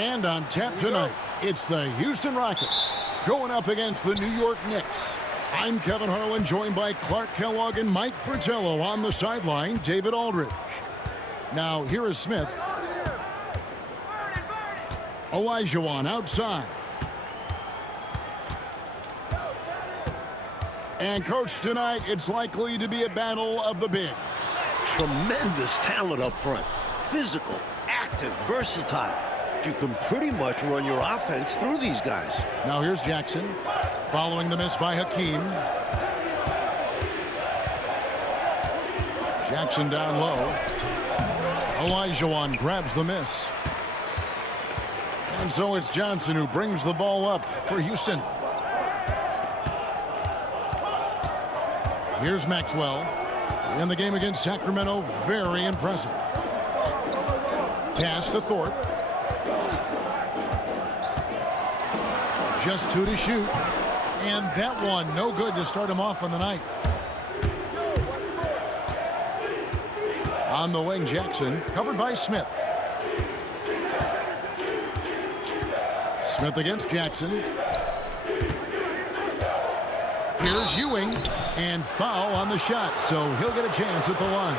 And on tap tonight, it's the Houston Rockets going up against the New York Knicks. I'm Kevin Harlan, joined by Clark Kellogg and Mike Fratello on the sideline, David Aldridge. Now, here is Smith. Olajuwon outside. And, Coach, tonight it's likely to be a battle of the bigs. Tremendous talent up front. Physical, active, versatile. You can pretty much run your offense through these guys. Now here's Jackson, following the miss by Hakeem. Jackson down low. Olajuwon grabs the miss. And so it's Johnson who brings the ball up for Houston. Here's Maxwell. In the game against Sacramento, very impressive. Pass to Thorpe. Just 2 to shoot. And that one, no good to start him off on the night. On the wing, Jackson, covered by Smith. Smith against Jackson. Here's Ewing, and foul on the shot, so he'll get a chance at the line.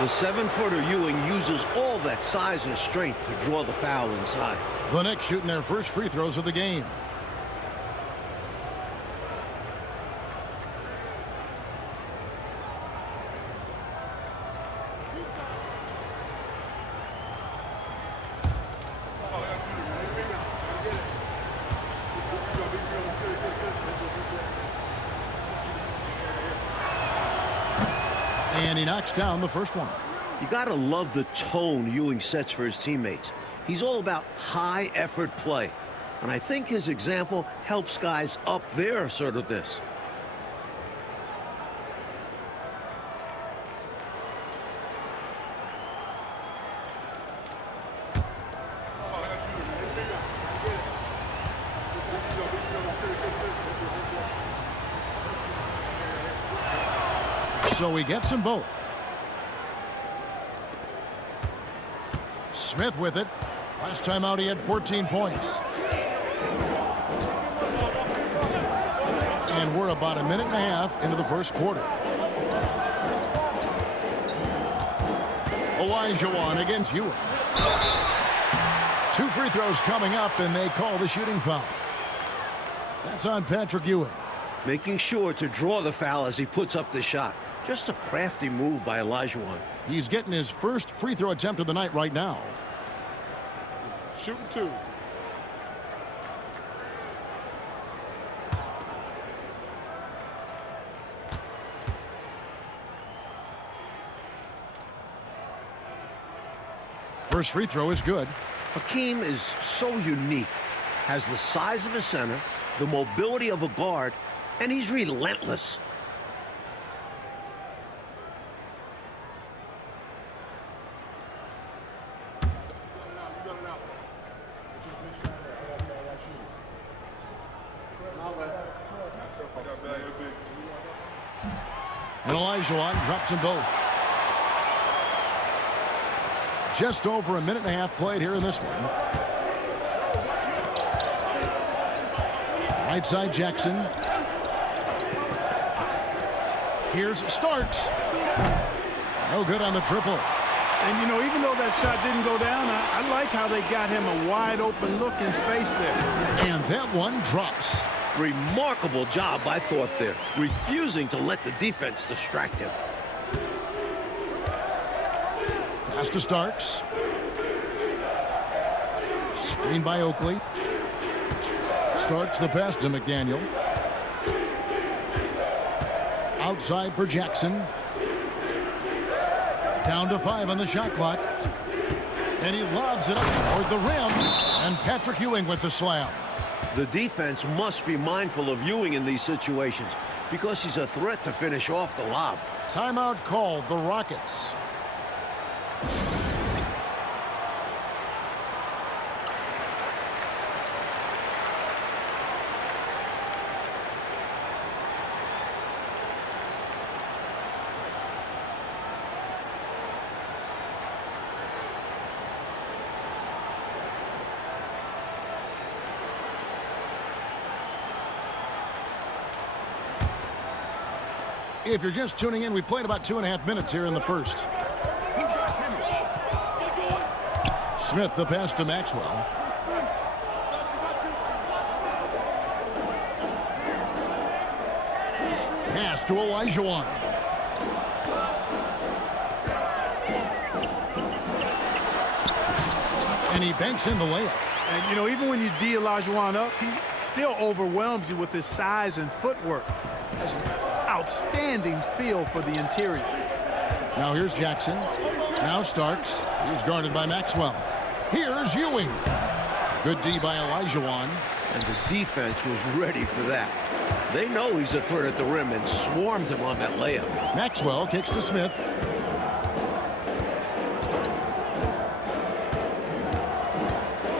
The 7-footer Ewing uses all that size and strength to draw the foul inside. The Knicks shooting their first free throws of the game. And he knocks down the first one. You gotta love the tone Ewing sets for his teammates. He's all about high effort play. And I think his example helps guys up their assertiveness. So he gets them both. Smith with it. Last time out he had 14 points. And we're about a minute and a half into the first quarter. Olajuwon against Ewing. 2 free throws coming up, and they call the shooting foul. That's on Patrick Ewing. Making sure to draw the foul as he puts up the shot. Just a crafty move by Olajuwon. He's getting his first free throw attempt of the night right now. Shooting 2. First free throw is good. Hakeem is so unique. Has the size of a center, the mobility of a guard, and he's relentless. And Olajuwon drops them both. Just over a minute and a half played here in this one. Right side, Jackson. Here's Starks. No good on the triple. And, you know, even though that shot didn't go down, I like how they got him a wide-open look in space there. And that one drops. Remarkable job by Thorpe there, refusing to let the defense distract him. Pass to Starks. Screen by Oakley. Starks the pass to McDaniel. Outside for Jackson. Down to 5 on the shot clock. And he lobs it up toward the rim. And Patrick Ewing with the slam. The defense must be mindful of Ewing in these situations because he's a threat to finish off the lob. Timeout called, the Rockets. If you're just tuning in, we've played about 2.5 minutes here in the first. Smith the pass to Maxwell. Pass to Olajuwon. And he banks in the layup. And, you know, even when you D Olajuwon up, he still overwhelms you with his size and footwork. Has an outstanding feel for the interior. Now here's Jackson. Now Starks. He's guarded by Maxwell. Here's Ewing. Good D by Olajuwon. And the defense was ready for that. They know he's a threat at the rim and swarmed him on that layup. Maxwell kicks to Smith.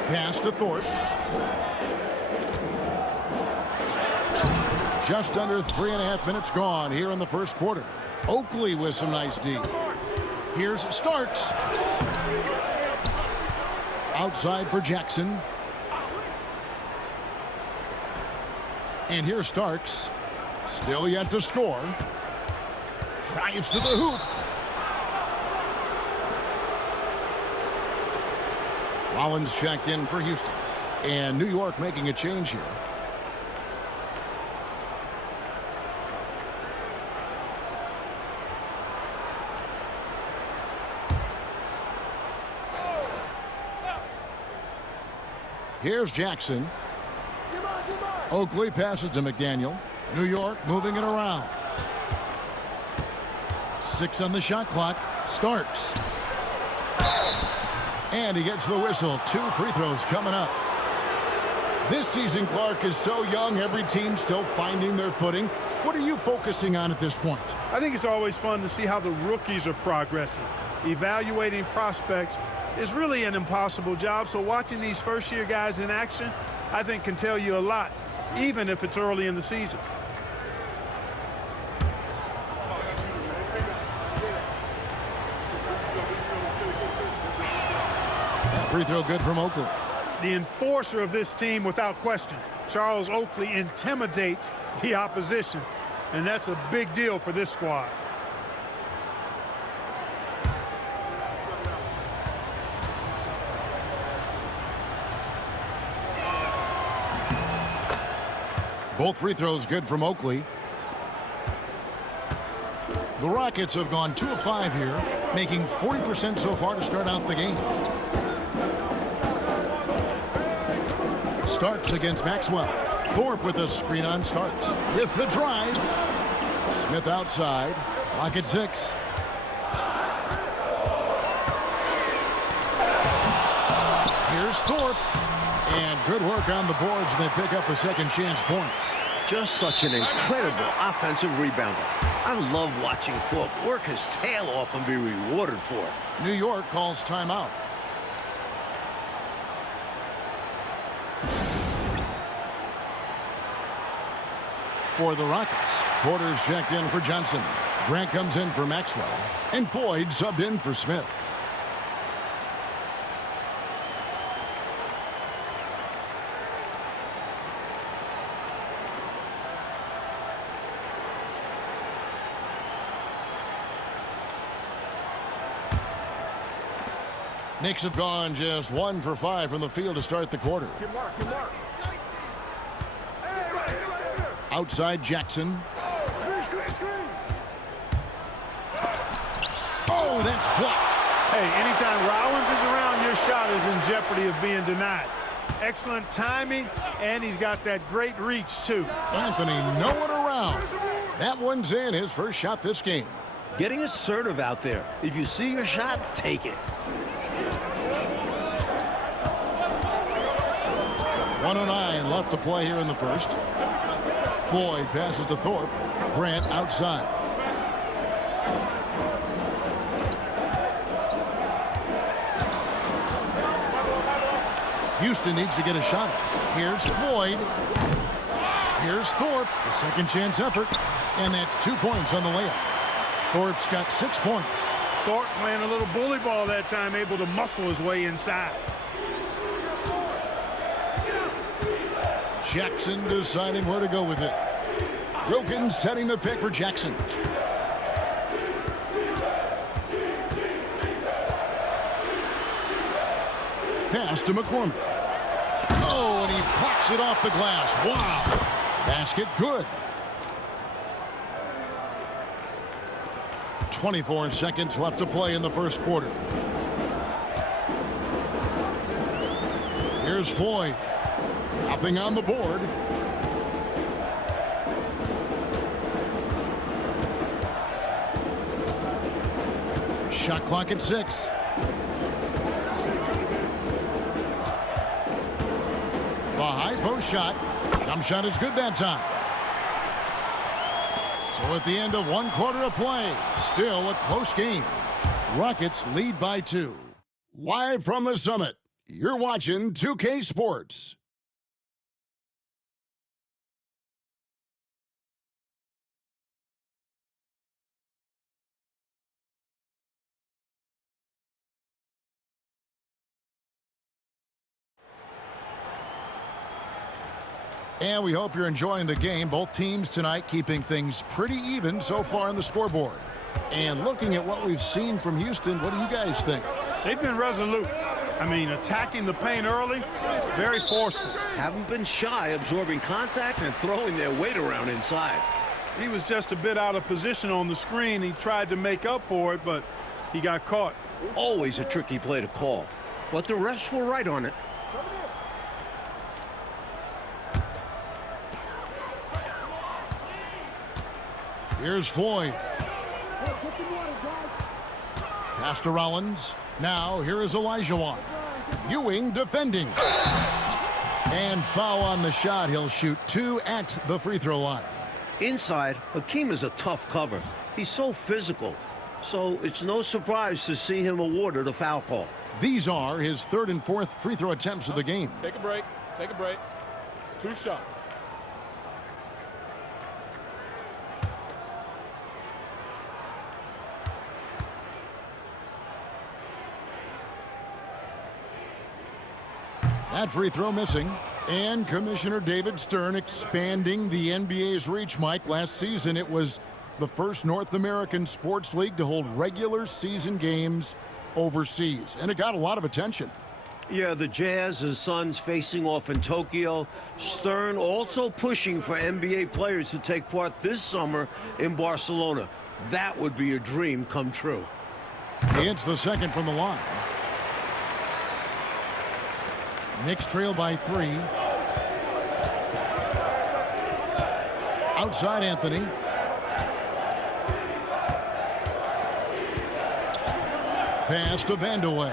Pass to Thorpe. Just under 3.5 minutes gone here in the first quarter. Oakley with some nice D. Here's Starks. Outside for Jackson. And here's Starks. Still yet to score. Drives to the hoop. Rollins checked in for Houston. And New York making a change here. Here's Jackson. Oakley passes to McDaniel. New York moving it around. 6 on the shot clock. Starks. And he gets the whistle. 2 free throws coming up. This season, Clark, is so young. Every team still finding their footing. What are you focusing on at this point? I think it's always fun to see how the rookies are progressing. Evaluating prospects is really an impossible job. So watching these first-year guys in action, I think can tell you a lot, even if it's early in the season. That free throw good from Oakley. The enforcer of this team without question. Charles Oakley intimidates the opposition, and that's a big deal for this squad. Both free throws good from Oakley. The Rockets have gone 2 of 5 here, making 40% so far to start out the game. Starks against Maxwell. Thorpe with a screen on Starks. With the drive. Smith outside. Lock at 6. Here's Thorpe. And good work on the boards, and they pick up a second chance points. Just such an incredible offensive rebounder. I love watching Thorpe work his tail off and be rewarded for it. New York calls timeout. For the Rockets, Porter's checked in for Johnson. Grant comes in for Maxwell. And Floyd subbed in for Smith. Knicks have gone just 1 for 5 from the field to start the quarter. Outside Jackson. Oh, that's blocked. Hey, anytime Rollins is around, your shot is in jeopardy of being denied. Excellent timing, and he's got that great reach, too. Anthony, no one around. That one's in, his first shot this game. Getting assertive out there. If you see your shot, take it. 1:09 left to play here in the first. Floyd passes to Thorpe. Grant outside. Houston needs to get a shot. Here's Floyd. Here's Thorpe. A second chance effort. And that's 2 points on the layup. Thorpe's got 6 points. Thorpe playing a little bully ball that time, able to muscle his way inside. Jackson deciding where to go with it. Wilkins setting the pick for Jackson. pass to McCormick. Oh, and he blocks it off the glass. Wow. Basket good. 24 seconds left to play in the first quarter. Here's Floyd. Nothing on the board. Shot clock at 6. The high post shot. Jump shot is good that time. So at the end of 1 quarter of play, still a close game. Rockets lead by 2. Live from the Summit, you're watching 2K Sports. And we hope you're enjoying the game. Both teams tonight keeping things pretty even so far on the scoreboard. And looking at what we've seen from Houston, what do you guys think? They've been resolute. I mean, attacking the paint early, very forceful. Haven't been shy absorbing contact and throwing their weight around inside. He was just a bit out of position on the screen. He tried to make up for it, but he got caught. Always a tricky play to call, but the refs were right on it. Here's Floyd. Pass to Rollins. Now here is Elijah. Ewing defending. And foul on the shot. He'll shoot 2 at the free throw line. Inside, Hakeem is a tough cover. He's so physical. So it's no surprise to see him awarded a foul call. These are his 3rd and 4th free throw attempts of the game. Take a break. Take a break. 2 shots. That free throw missing. And Commissioner David Stern expanding the NBA's reach, Mike. Last season, it was the first North American sports league to hold regular season games overseas. And it got a lot of attention. Yeah, the Jazz and Suns facing off in Tokyo. Stern also pushing for NBA players to take part this summer in Barcelona. That would be a dream come true. He hits the second from the line. Knicks trail by 3. Outside Anthony. Pass to Vandeweghe.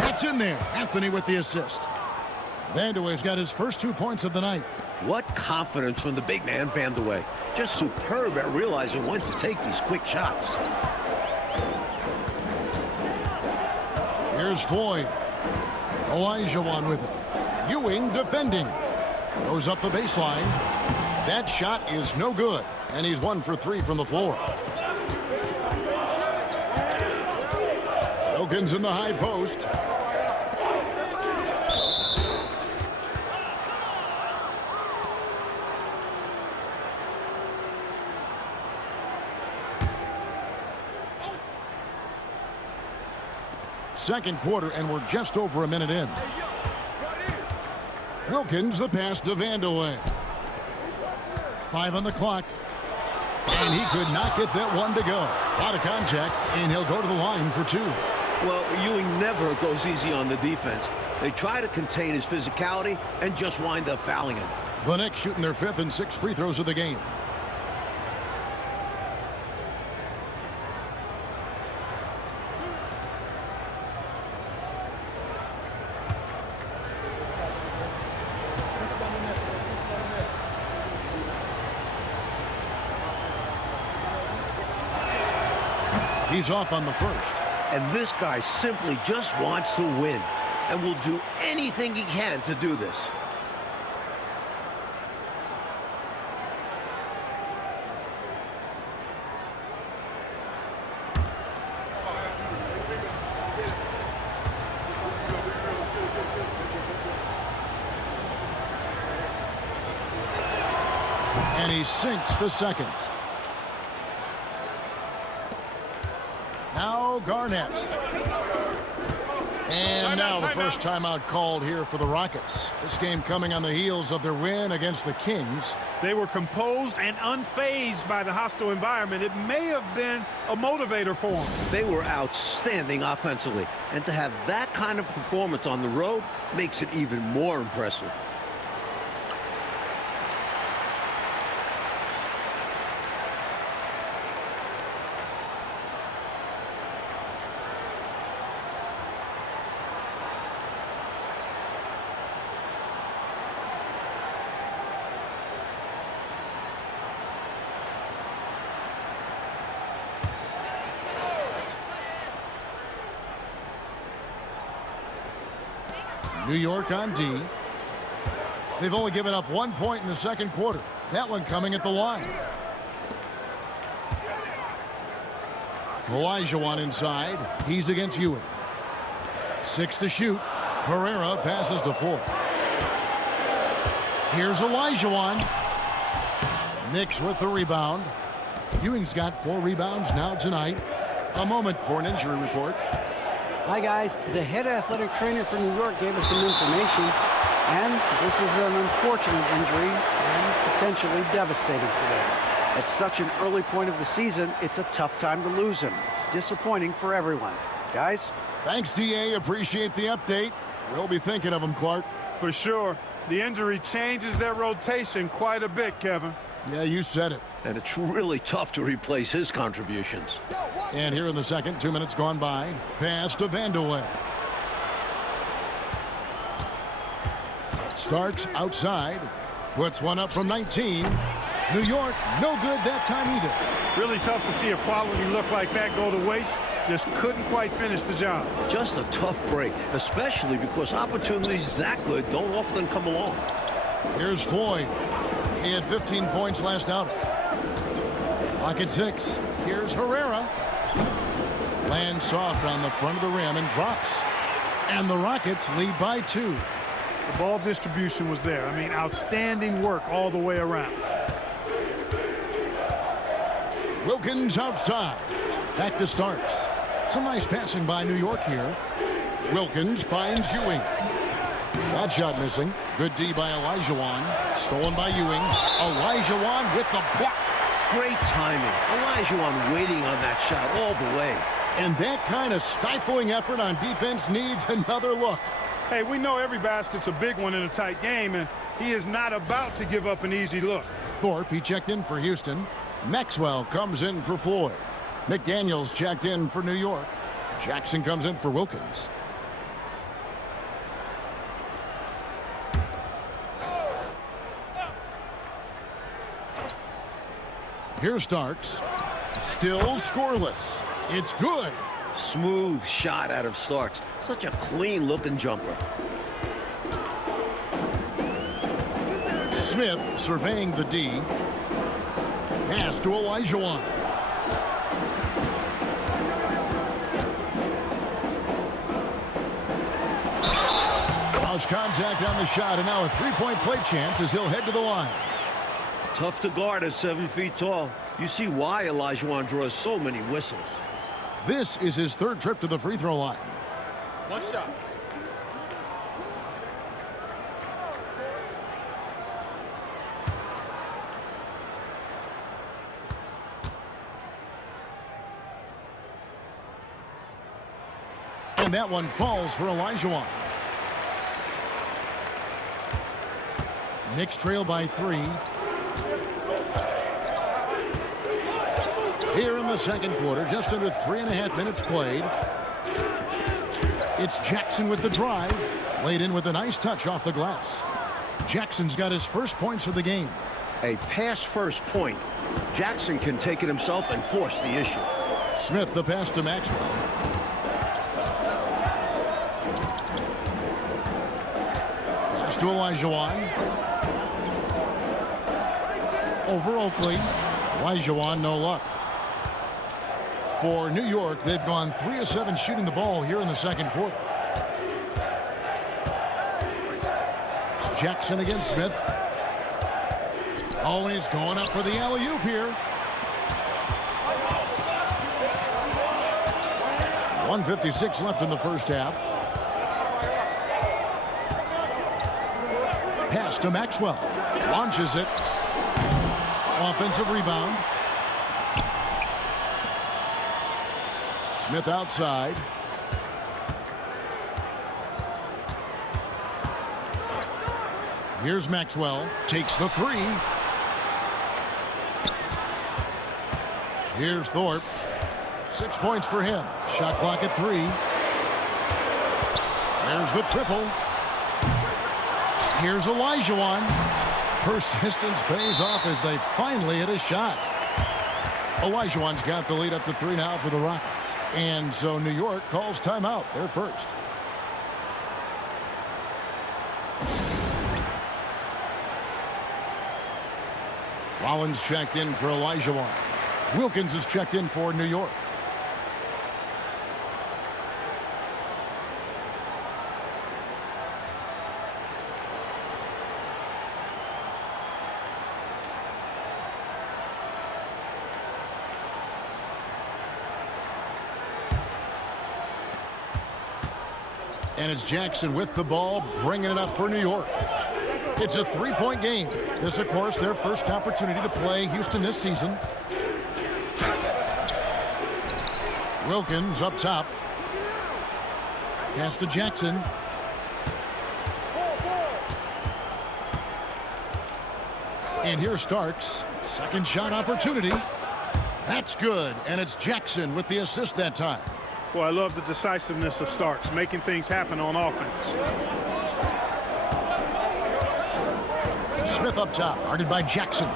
That's in there. Anthony with the assist. Vandeweghe's got his first 2 points of the night. What confidence from the big man, Vandeweghe. Just superb at realizing when to take these quick shots. Here's Floyd. Elijah with it. Ewing defending. Goes up the baseline. That shot is no good. And he's 1 for 3 from the floor. Wilkins in the high post. Second quarter, and we're just over a minute in. Wilkins, the pass to Vandeweghe. 5 on the clock. And he could not get that one to go. Out of contact, and he'll go to the line for 2. Well, Ewing never goes easy on the defense. They try to contain his physicality and just wind up fouling him. The Knicks shooting their 5th and 6th free throws of the game. He's off on the first. And this guy simply just wants to win and will do anything he can to do this. And he sinks the second. Now Garnett. And now the first timeout called here for the Rockets. This game coming on the heels of their win against the Kings. They were composed and unfazed by the hostile environment. It may have been a motivator for them. They were outstanding offensively, and to have that kind of performance on the road makes it even more impressive. New York on D. They've only given up 1 point in the second quarter. That one coming at the line. Olajuwon inside. He's against Ewing. 6 to shoot. Herrera passes to 4. Here's Olajuwon. Knicks with the rebound. Ewing's got 4 rebounds now tonight. A moment for an injury report. Hi, guys. The head athletic trainer for New York gave us some information, and this is an unfortunate injury and potentially devastating for them. At such an early point of the season, it's a tough time to lose him. It's disappointing for everyone. Guys? Thanks, D.A. Appreciate the update. We'll be thinking of him, Clark. For sure. The injury changes their rotation quite a bit, Kevin. Yeah, you said it. And it's really tough to replace his contributions. And here in the second, 2 minutes gone by. Pass to Vandeweghe. Starks outside. Puts one up from 19. New York, no good that time either. Really tough to see a quality look like that go to waste. Just couldn't quite finish the job. Just a tough break, especially because opportunities that good don't often come along. Here's Floyd. He had 15 points last outing. Clock at 6. Here's Herrera. Lands soft on the front of the rim and drops. And the Rockets lead by 2. The ball distribution was there. I mean, outstanding work all the way around. Wilkins outside. Back to Starks. Some nice passing by New York here. Wilkins finds Ewing. That shot missing. Good D by Olajuwon. Stolen by Ewing. Olajuwon with the block. Great timing. Olajuwon waiting on that shot all the way. And that kind of stifling effort on defense needs another look. Hey, we know every basket's a big one in a tight game, and he is not about to give up an easy look. Thorpe, he checked in for Houston. Maxwell comes in for Floyd. McDaniels checked in for New York. Jackson comes in for Wilkins. Here's Starks. Still scoreless. It's good. Smooth shot out of Starks. Such a clean-looking jumper. Smith surveying the D. Pass to Olajuwon. Lost contact on the shot, and now a three-point play chance as he'll head to the line. Tough to guard at 7 feet tall. You see why Olajuwon draws so many whistles. This is his third trip to the free throw line. One shot. And that one falls for Olajuwon. Knicks trail by 3. Here in the second quarter, just under 3.5 minutes played. It's Jackson with the drive. Laid in with a nice touch off the glass. Jackson's got his first points of the game. A pass-first point. Jackson can take it himself and force the issue. Smith the pass to Maxwell. Pass to Olajuwon. Over Oakley. Olajuwon, no luck. For New York, they've gone 3 of 7 shooting the ball here in the second quarter. Jackson against Smith. Always going up for the alley-oop here. 1:56 left in the first half. to Maxwell. Launches it. Offensive rebound. Smith outside. Here's Maxwell. Takes the three. Here's Thorpe. 6 points for him. Shot clock at 3. There's the triple. Here's Olajuwon. Persistence pays off as they finally hit a shot. Olajuwon's got the lead up to 3 now for the Rockets. And so New York calls timeout. They're first. Rollins checked in for Olajuwon. Wilkins is checked in for New York. And it's Jackson with the ball, bringing it up for New York. It's a 3-point game. This, of course, their first opportunity to play Houston this season. Wilkins up top. Pass to Jackson. And here's Starks. Second shot opportunity. That's good. And it's Jackson with the assist that time. Boy, I love the decisiveness of Starks, making things happen on offense. Smith up top, guarded by Jackson.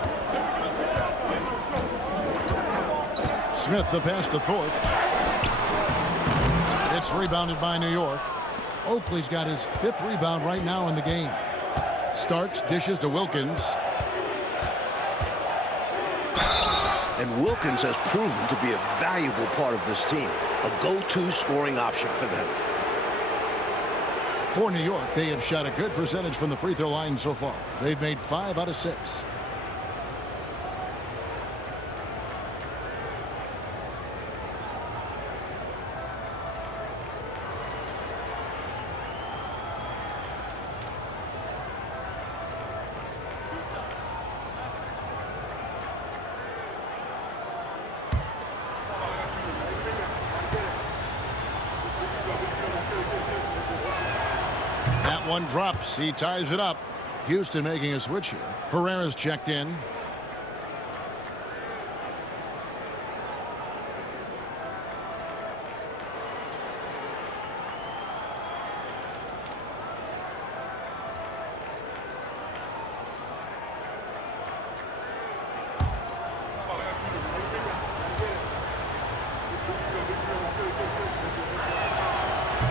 Smith the pass to Thorpe. It's rebounded by New York. Oakley's got his 5th rebound right now in the game. Starks dishes to Wilkins. And Wilkins has proven to be a valuable part of this team, a go-to scoring option for them. For New York, they have shot a good percentage from the free throw line so far. They've made 5 out of 6. One drops. He ties it up. Houston making a switch here. Herrera's checked in.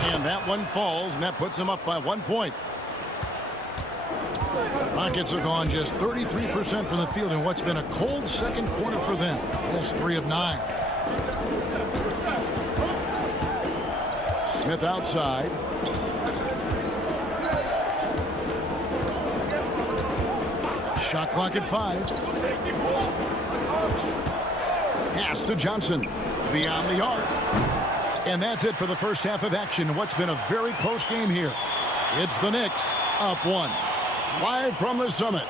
And that one falls, and that puts them up by 1 point. Rockets have gone just 33% from the field in what's been a cold second quarter for them. Just 3 of 9. Smith outside. Shot clock at 5. Pass to Johnson. Beyond the arc. And that's it for the first half of action. What's been a very close game here. It's the Knicks up 1. Live from the Summit,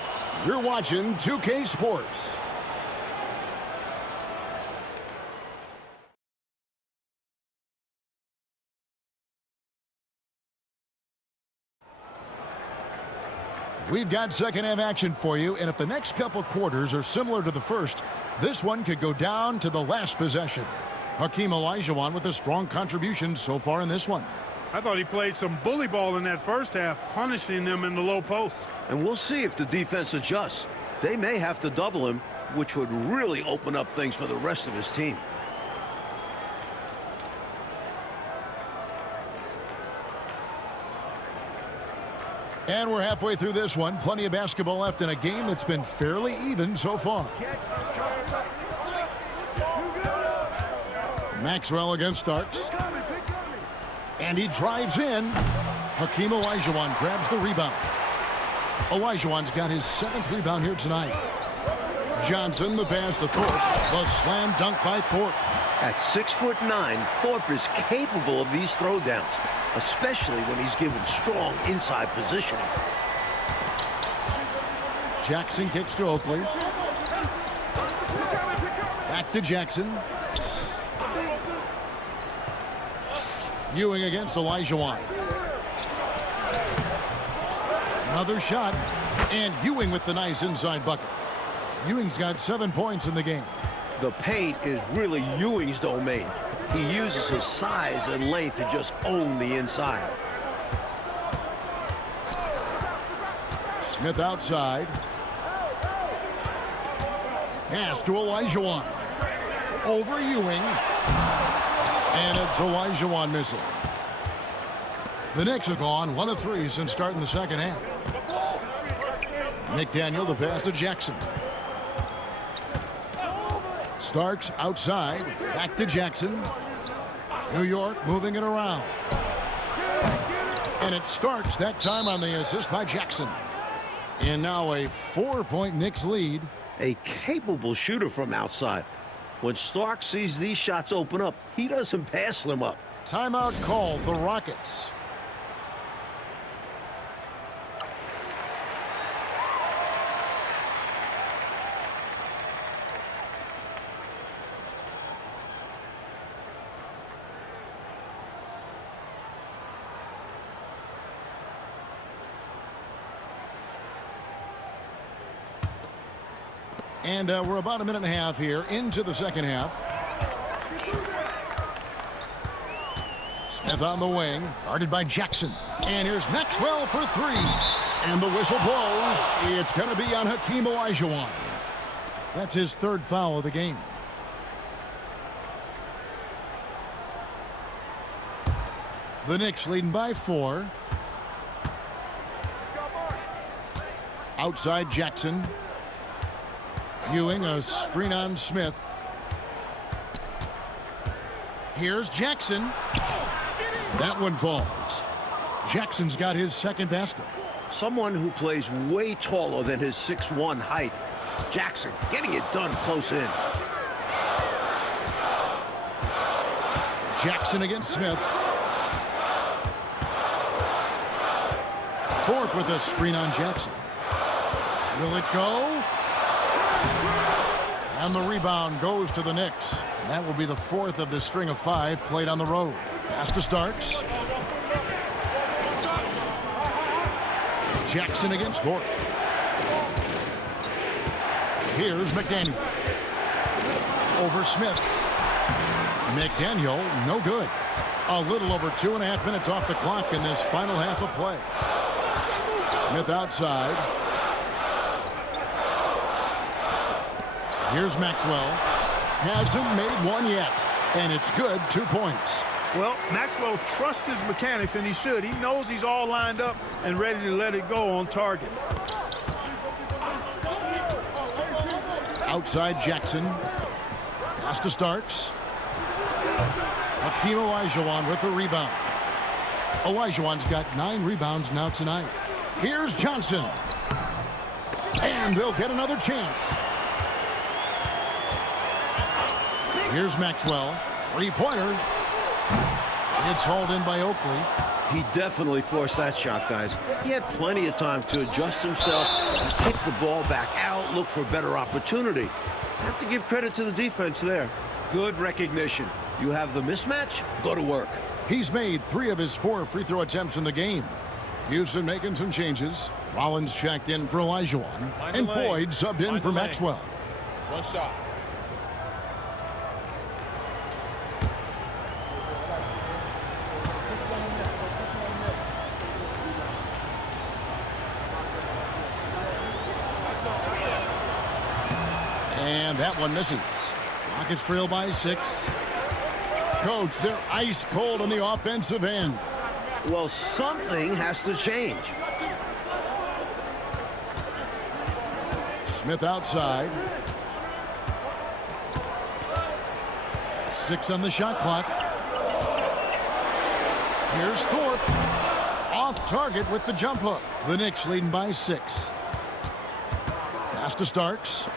you're watching 2K Sports. We've got second half action for you, and if the next couple quarters are similar to the first, this one could go down to the last possession. Hakeem Olajuwon with a strong contribution so far in this one. I thought he played some bully ball in that first half, punishing them in the low post. And we'll see if the defense adjusts. They may have to double him, which would really open up things for the rest of his team. And we're halfway through this one. Plenty of basketball left in a game that's been fairly even so far. Maxwell against Starks. And he drives in. Hakeem Olajuwon grabs the rebound. Olajuwon's got his 7th rebound here tonight. Johnson, the pass to Thorpe. The slam dunk by Thorpe. At 6'9", Thorpe is capable of these throwdowns, especially when he's given strong inside positioning. Jackson kicks to Oakley. Back to Jackson. Ewing against Olajuwon. Another shot. And Ewing with the nice inside bucket. Ewing's got 7 points in the game. The paint is really Ewing's domain. He uses his size and length to just own the inside. Smith outside. Pass to Olajuwon. Over Ewing. And it's Olajuwon missing. The Knicks have gone 1 of 3 since starting the second half. McDaniel the pass to Jackson. Starks outside. Back to Jackson. New York moving it around. And it Starks that time on the assist by Jackson. And now a 4-point Knicks lead. A capable shooter from outside. When Stark sees these shots open up, he doesn't pass them up. Timeout called, the Rockets. And we're about a minute and a half here into the second half. Smith on the wing, guarded by Jackson. And here's Maxwell for 3. And the whistle blows. It's going to be on Hakeem Olajuwon. That's his 3rd foul of the game. The Knicks leading by 4. Outside Jackson. Ewing, a screen on Smith. Here's Jackson. That one falls. Jackson's got his 2nd basket. Someone who plays way taller than his 6'1" height. Jackson getting it done close in. Jackson against Smith. Thorpe with a screen on Jackson. Will it go? And the rebound goes to the Knicks. And that will be the 4th of the string of 5 played on the road. Pass to Starks. Jackson against Thorpe. Here's McDaniel. Over Smith. McDaniel, no good. A little over 2.5 minutes off the clock in this final half of play. Smith outside. Here's Maxwell. Hasn't made one yet. And it's good, 2 points. Well, Maxwell trusts his mechanics, and he should. He knows he's all lined up and ready to let it go on target. Outside Jackson. Pass to Starks. Hakeem Olajuwon with the rebound. Olajuwon's got 9 rebounds now tonight. Here's Johnson. And they'll get another chance. Here's Maxwell. 3-pointer. It's hauled in by Oakley. He definitely forced that shot, guys. He had plenty of time to adjust himself, kick the ball back out, look for better opportunity. Have to give credit to the defense there. Good recognition. You have the mismatch, go to work. He's made 3 of his 4 free throw attempts in the game. Houston making some changes. Rollins checked in for Olajuwon. And Floyd subbed in for Maxwell. 1 shot. And that one misses. Rockets trail by 6. Coach, they're ice cold on the offensive end. Well, something has to change. Smith outside. 6 on the shot clock. Here's Thorpe. Off target with the jump hook. The Knicks leading by 6. Pass to Starks.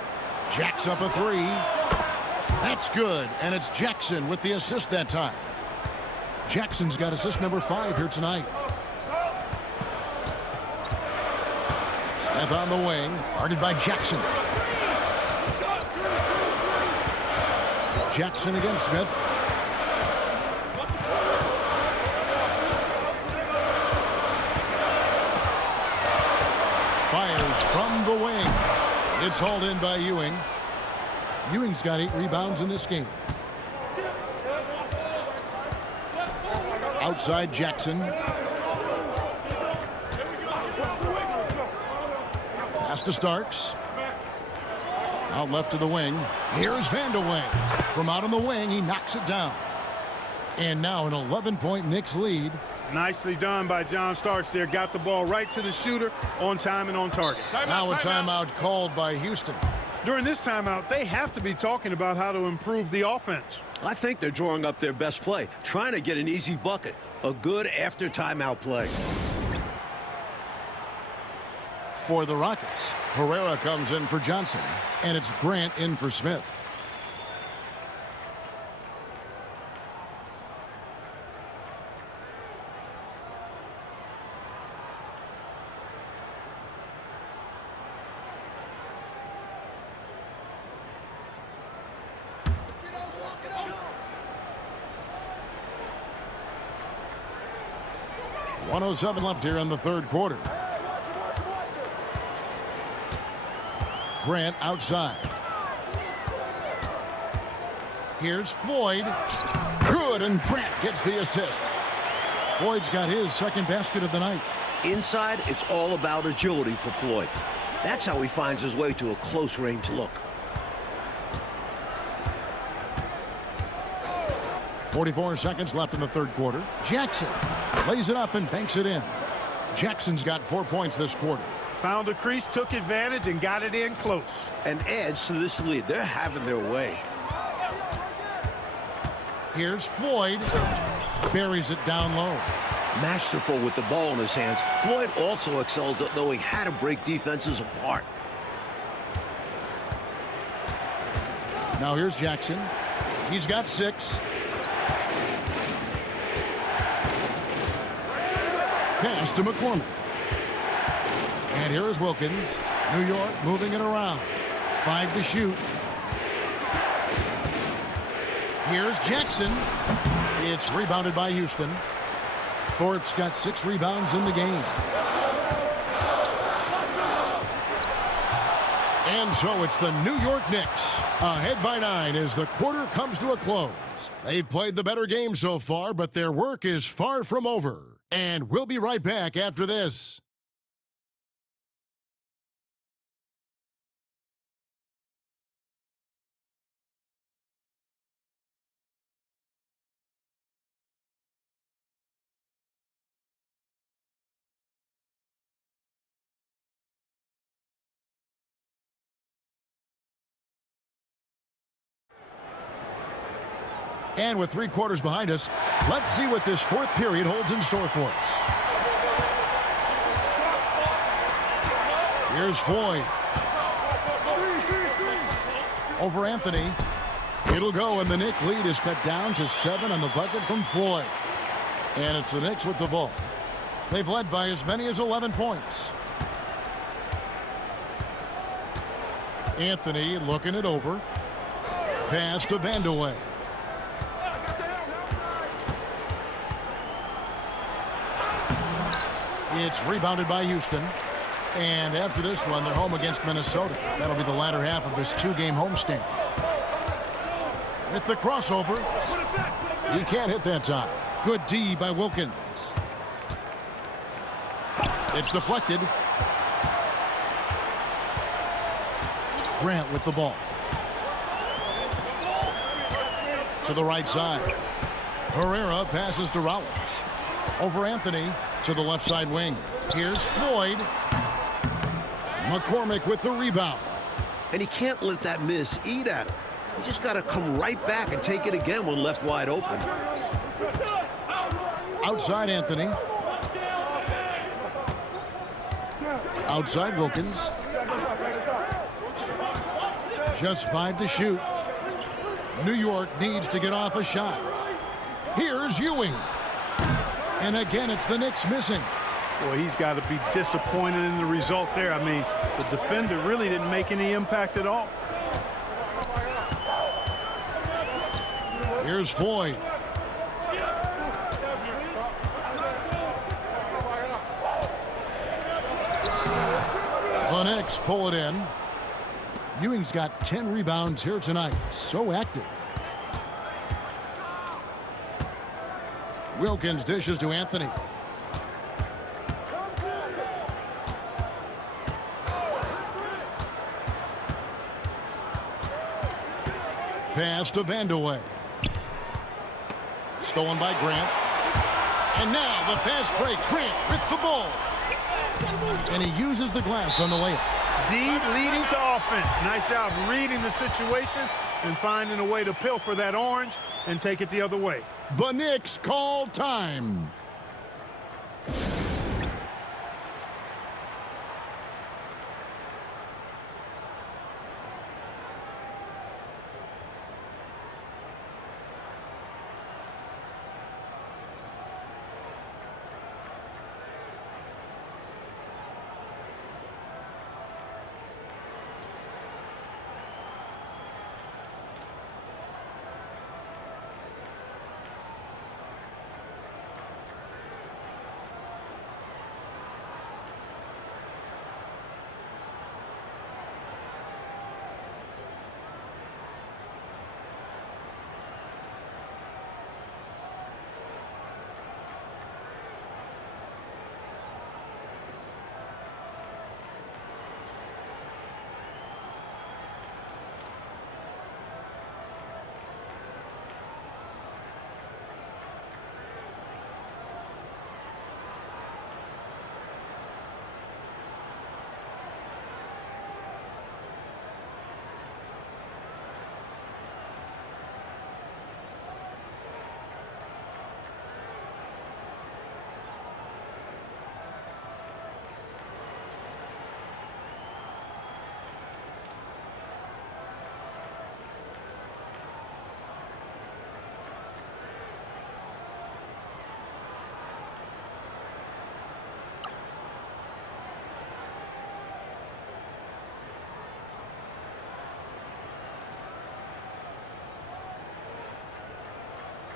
Jacks up a 3. That's good, and it's Jackson with the assist that time. Jackson's got assist number 5 here tonight. Smith Smith on the wing, guarded by Jackson. Jackson against Smith. Fires from the wing. It's hauled in by Ewing. Ewing's got 8 rebounds in this game. Outside Jackson. Pass to Starks. Out left to the wing. Here's Vandeweghe. From out on the wing, he knocks it down. And now an 11-point Knicks lead. Nicely done by John Starks there. Got the ball right to the shooter on time and on target. Now a timeout called by Houston. During this timeout, they have to be talking about how to improve the offense. I think they're drawing up their best play, trying to get an easy bucket. A good after timeout play. For the Rockets, Herrera comes in for Johnson, and it's Grant in for Smith. .107 left here in the third quarter. Grant outside. Here's Floyd. Good, and Grant gets the assist. Floyd's got his second basket of the night. Inside, it's all about agility for Floyd. That's how he finds his way to a close-range look. 44 seconds left in the third quarter. Jackson lays it up and banks it in. Jackson's got 4 points this quarter. Found the crease, took advantage, and got it in close. And adds to this lead. They're having their way. Here's Floyd. Buries it down low. Masterful with the ball in his hands. Floyd also excels at knowing how to break defenses apart. Now here's Jackson. He's got 6. Pass to McCormick. And here is Wilkins. New York moving it around. 5 to shoot. Here's Jackson. It's rebounded by Houston. Thorpe's got 6 rebounds in the game. And so it's the New York Knicks ahead by 9 as the quarter comes to a close. They've played the better game so far, but their work is far from over. And we'll be right back after this. And with 3 quarters behind us, let's see what this fourth period holds in store for us. Here's Floyd. Over Anthony. It'll go, and the Knicks lead is cut down to 7 on the bucket from Floyd. And it's the Knicks with the ball. They've led by as many as 11 points. Anthony looking it over. Pass to Vandeweghe. It's rebounded by Houston. And after this one, they're home against Minnesota. That'll be the latter half of this 2-game homestand. With the crossover. He can't hit that time. Good D by Wilkins. It's deflected. Grant with the ball. To the right side. Herrera passes to Rollins. Over Anthony. To the left side wing. Here's Floyd. McCormick with the rebound. And he can't let that miss eat at him. You just got to come right back and take it again when left wide open. Outside Anthony. Outside Wilkins. Just 5 to shoot. New York needs to get off a shot. Here's Ewing. And again, it's the Knicks missing. Boy, he's got to be disappointed in the result there. I mean, the defender really didn't make any impact at all. Here's Floyd. The Knicks pull it in. Ewing's got 10 rebounds here tonight. So active. Wilkins dishes to Anthony. Pass to Vandeweghe. Stolen by Grant. And now the fast break. Grant with the ball. And he uses the glass on the layup. D leading to offense. Nice job reading the situation and finding a way to pilfer that orange and take it the other way. The Knicks call time.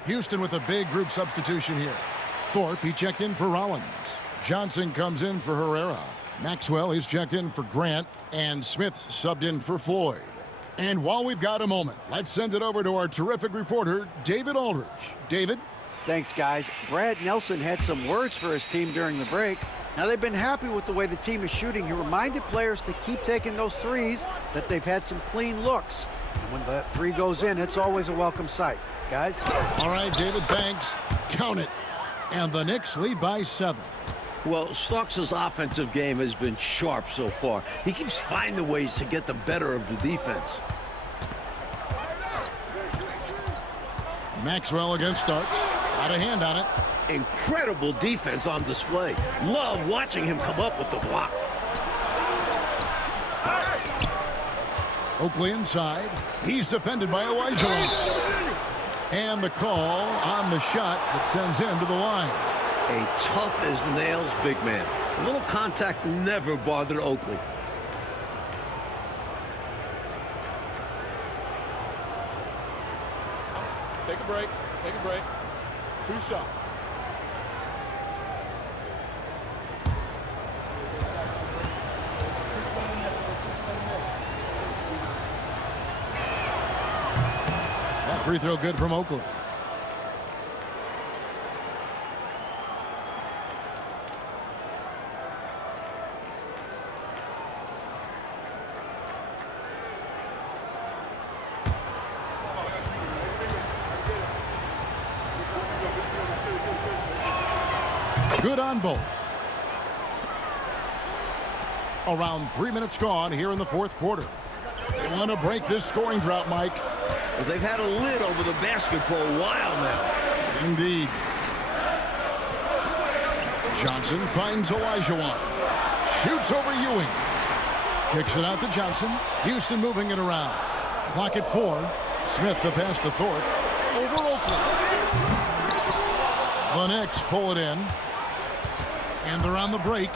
Houston with a big group substitution here. Thorpe, he checked in for Rollins. Johnson comes in for Herrera. Maxwell, he's checked in for Grant. And Smith subbed in for Floyd. And while we've got a moment, let's send it over to our terrific reporter, David Aldridge. David? Thanks, guys. Brad Nelson had some words for his team during the break. Now, they've been happy with the way the team is shooting. He reminded players to keep taking those threes, that they've had some clean looks. And when that three goes in, it's always a welcome sight. Guys? All right, David, thanks. Count it. And the Knicks lead by 7. Well, Starks' offensive game has been sharp so far. He keeps finding ways to get the better of the defense. Maxwell against Starks. Got a hand on it. Incredible defense on display. Love watching him come up with the block. Oakley inside. He's defended by Elijah. And the call on the shot that sends him to the line. A tough-as-nails big man. A little contact never bothered Oakley. Take a break. Take a break. 2 shots. That free throw good from Oakley. Good on both. Around 3 minutes gone here in the fourth quarter. They want to break this scoring drought, Mike. Well, they've had a lid over the basket for a while now. Indeed. Johnson finds Elijah. Shoots over Ewing. Kicks it out to Johnson. Houston moving it around. Clock at 4. Smith the pass to Thorpe. Over Oakley. The Knicks pull it in. And they're on the break.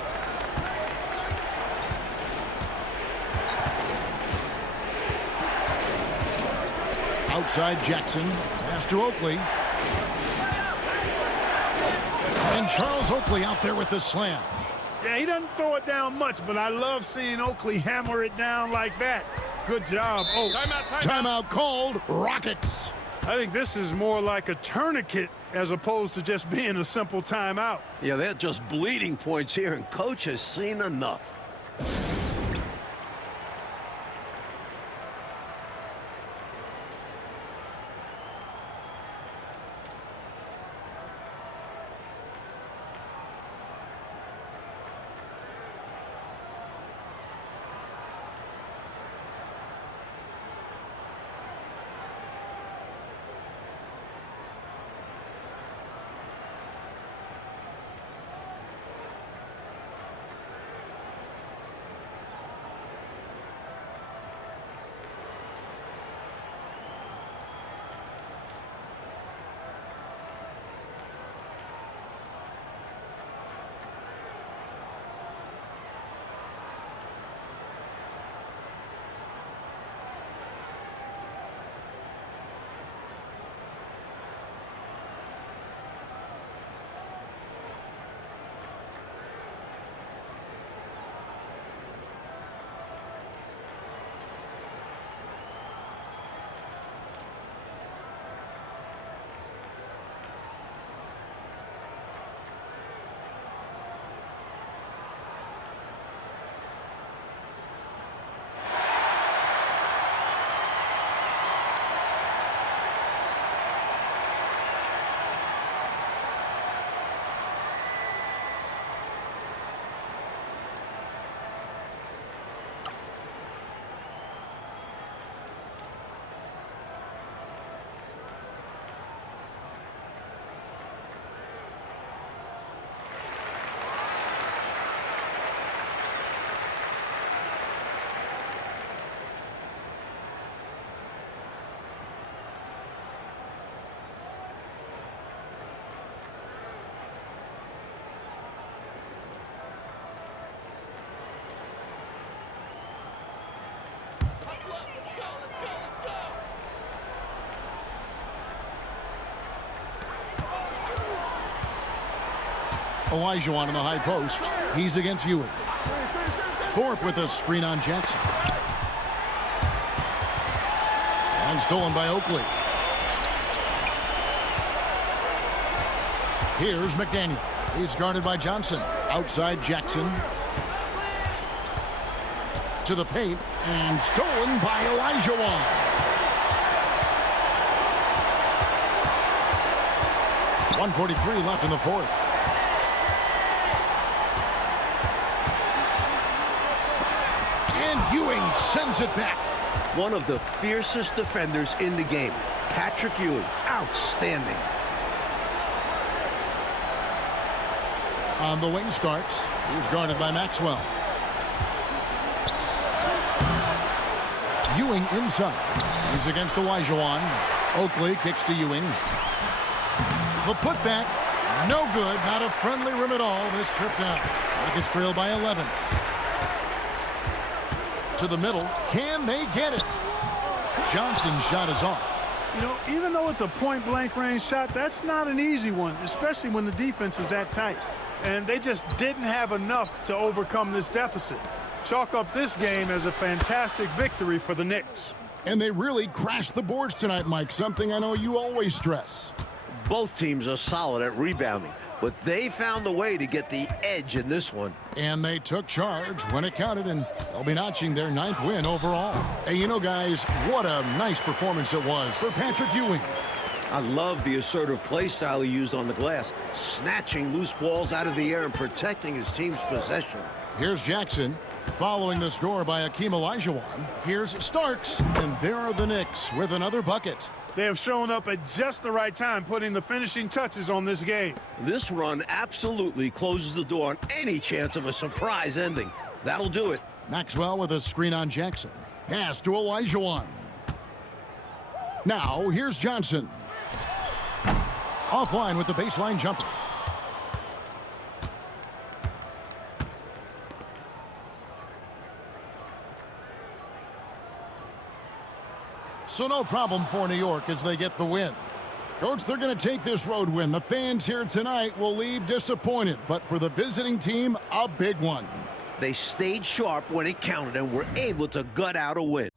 Outside Jackson. Pass to Oakley. And Charles Oakley out there with the slam. Yeah, he doesn't throw it down much, but I love seeing Oakley hammer it down like that. Good job. Oh, Timeout called. Rockets. I think this is more like a tourniquet as opposed to just being a simple timeout. Yeah, they're just bleeding points here, and coach has seen enough. Olajuwon in the high post. He's against Ewing. Thorpe with a screen on Jackson. And stolen by Oakley. Here's McDaniel. He's guarded by Johnson. Outside Jackson. To the paint. And stolen by Olajuwon. .143 left in the fourth. Ewing sends it back. One of the fiercest defenders in the game. Patrick Ewing, outstanding. On the wing starts. He's guarded by Maxwell. Ewing inside. He's against Olajuwon. Oakley kicks to Ewing. The putback, no good. Not a friendly rim at all this trip down. Rockets trail by 11. To the middle. Can they get it? Johnson's shot is off. You know, even though it's a point-blank range shot, that's not an easy one, especially when the defense is that tight. And they just didn't have enough to overcome this deficit. Chalk up this game as a fantastic victory for the Knicks. And they really crashed the boards tonight, Mike, something I know you always stress. Both teams are solid at rebounding, but they found a way to get the edge in this one. And they took charge when it counted, and they'll be notching their 9th win overall. Hey, you know, guys, what a nice performance it was for Patrick Ewing. I love the assertive play style he used on the glass, snatching loose balls out of the air and protecting his team's possession. Here's Jackson, following the score by Akeem Olajuwon. Here's Starks, and there are the Knicks with another bucket. They have shown up at just the right time, putting the finishing touches on this game. This run absolutely closes the door on any chance of a surprise ending. That'll do it. Maxwell with a screen on Jackson. Pass to Olajuwon. Now, here's Johnson. Offline with the baseline jumper. So no problem for New York as they get the win. Coach, they're going to take this road win. The fans here tonight will leave disappointed, but for the visiting team, a big one. They stayed sharp when it counted and were able to gut out a win.